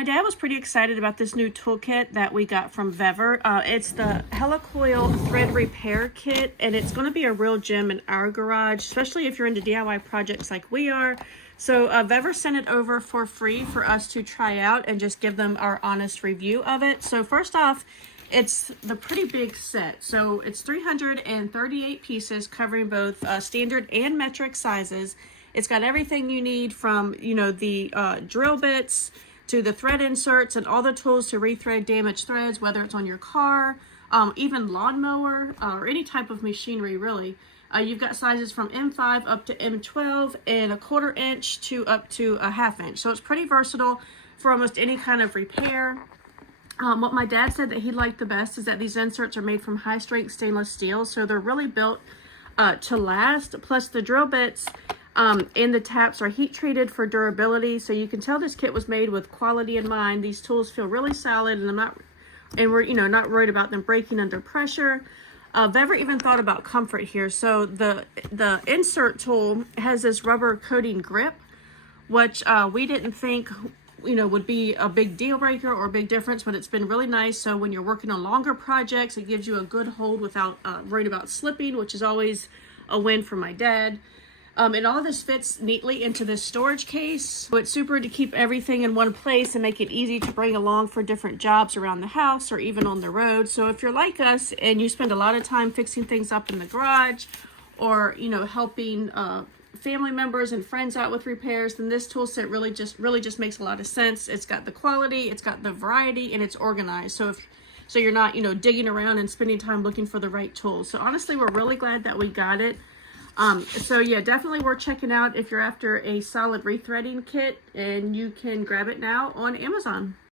my dad was pretty excited about this new toolkit that we got from VEVOR. It's the Helicoil Thread Repair Kit, and it's going to be a real gem in our garage, especially if you're into DIY projects like we are. So VEVOR sent it over for free for us to try out and just give them our honest review of it. So first off, it's the pretty big set. So it's 338 pieces covering both standard and metric sizes. It's got everything you need from, you know, the drill bits to the thread inserts and all the tools to rethread damaged threads, whether it's on your car, even lawnmower, or any type of machinery, really. You've got sizes from M5 up to M12 and 1/4 inch to up to 1/2 inch. So it's pretty versatile for almost any kind of repair. What my dad said that he liked the best is that these inserts are made from high-strength stainless steel, so they're really built to last. Plus the drill bits and the taps are heat treated for durability, so you can tell this kit was made with quality in mind. These tools feel really solid, and we're not worried about them breaking under pressure. VEVOR even thought about comfort here. So the insert tool has this rubber coating grip, which we didn't think would be a big deal breaker or a big difference, but it's been really nice. So when you're working on longer projects, it gives you a good hold without worried about slipping, which is always a win for my dad. And all this fits neatly into this storage case. So it's super to keep everything in one place and make it easy to bring along for different jobs around the house or even on the road. So if you're like us and you spend a lot of time fixing things up in the garage or, helping family members and friends out with repairs, then this tool set really just makes a lot of sense. It's got the quality, it's got the variety, and it's organized. So you're not, digging around and spending time looking for the right tools. So honestly, we're really glad that we got it. So yeah, definitely worth checking out if you're after a solid rethreading kit, and you can grab it now on Amazon.